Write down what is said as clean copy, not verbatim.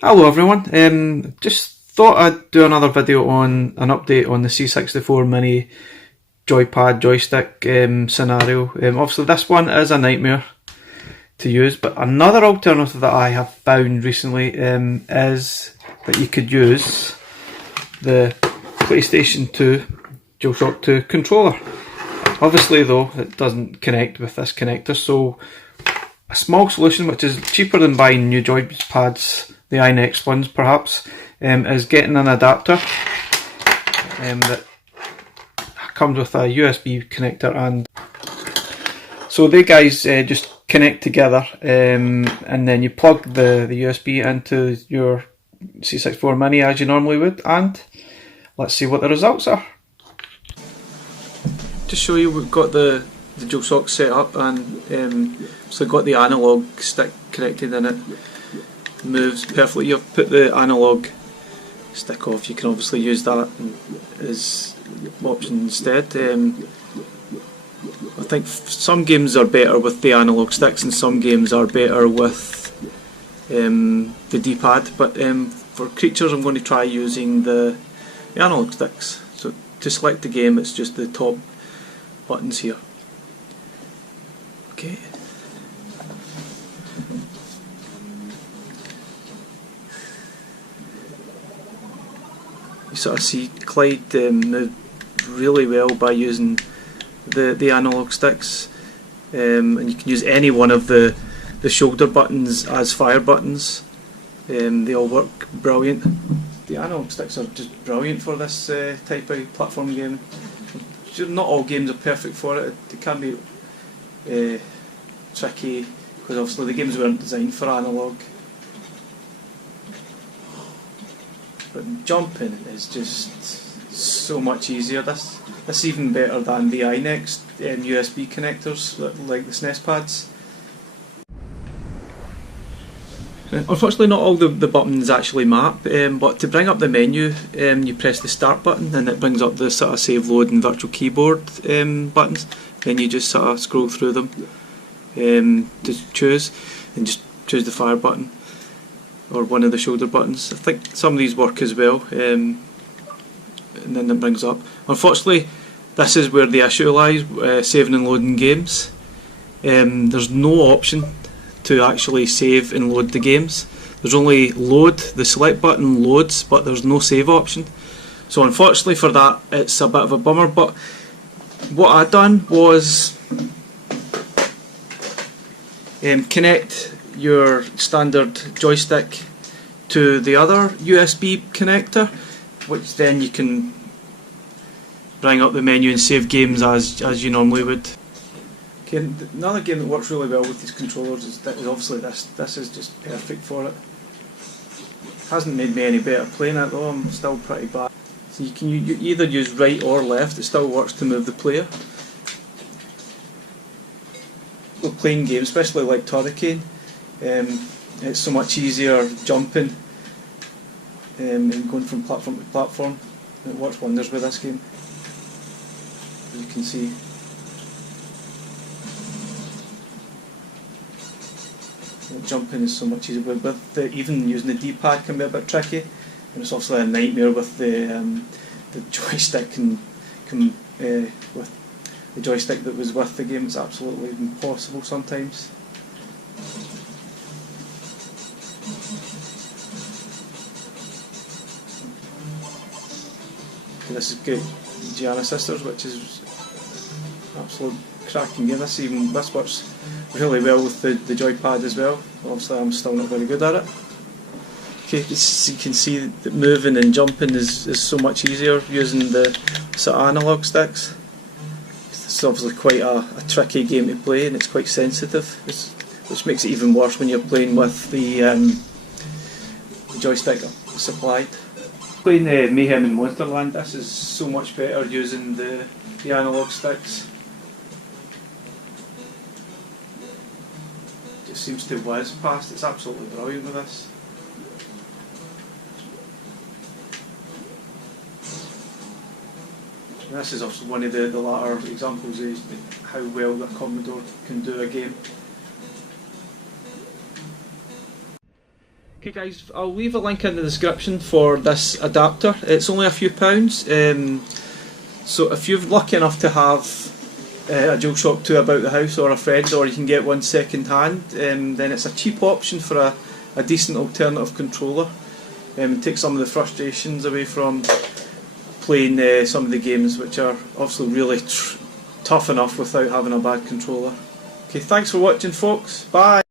Hello everyone, just thought I'd do another video on an update on the C64 Mini joypad joystick scenario. Obviously this one is a nightmare to use, but another alternative that I have found recently is that you could use the PlayStation 2 Dualshock 2 controller. Obviously though, it doesn't connect with this connector, so a small solution, which is cheaper than buying new joypads, the iNext ones perhaps, is getting an adapter that comes with a USB connector, and so they guys just connect together, and then you plug the USB into your C64 Mini as you normally would, and let's see what the results are. To show you, we've got the DualShock set up, and so got the analog stick connected in it. Moves perfectly. You've put the analog stick off, you can obviously use that as option instead. I think some games are better with the analog sticks and some games are better with the D-pad, but for creatures I'm going to try using the analog sticks. So to select the game, it's just the top buttons here. Okay. You sort of see Clyde move really well by using the analog sticks, and you can use any one of the shoulder buttons as fire buttons. They all work brilliant. The analog sticks are just brilliant for this type of platform game. Not all games are perfect for it. It can be tricky because obviously the games weren't designed for analog. But jumping is just so much easier. This is even better than the iNext USB connectors like the SNES pads. Unfortunately not all the buttons actually map, but to bring up the menu you press the start button and it brings up the sort of save, load and virtual keyboard buttons. Then you just sort of scroll through them to choose, and just choose the fire button or one of the shoulder buttons. I think some of these work as well, and then it brings up. Unfortunately this is where the issue lies, saving and loading games. There's no option to actually save and load the games. There's only load, the select button loads, but there's no save option. So unfortunately for that it's a bit of a bummer, but what I done was connect your standard joystick to the other USB connector, which then you can bring up the menu and save games as you normally would. Okay, another game that works really well with these controllers is obviously this. This is just perfect for it. Hasn't made me any better playing it though, I'm still pretty bad. So you can either use right or left, it still works to move the player. We're playing games, especially like Turricane, it's so much easier jumping and going from platform to platform. It works wonders with this game, as you can see. Jumping is so much easier, but even using the D-pad can be a bit tricky, and it's obviously a nightmare with the joystick with the joystick that was with the game. It's absolutely impossible sometimes. Okay, this is good. Gianna Sisters, which is absolute cracking game. This works really well with the joypad as well. Obviously I'm still not very good at it. Okay, you can see that moving and jumping is so much easier using the sort of analog sticks. It's obviously quite a tricky game to play, and it's quite sensitive, which makes it even worse when you're playing with the joystick supplied. Playing Mayhem in Monsterland, this is so much better using the analog sticks. Just seems to whiz past. It's absolutely brilliant with this. And this is also one of the latter examples of how well the Commodore can do a game. Okay guys, I'll leave a link in the description for this adapter. It's only a few pounds, so if you're lucky enough to have a Dualshock 2 about the house, or a friend, or you can get one second hand, then it's a cheap option for a decent alternative controller. It takes some of the frustrations away from playing some of the games, which are obviously really tough enough without having a bad controller. Okay, thanks for watching folks, bye!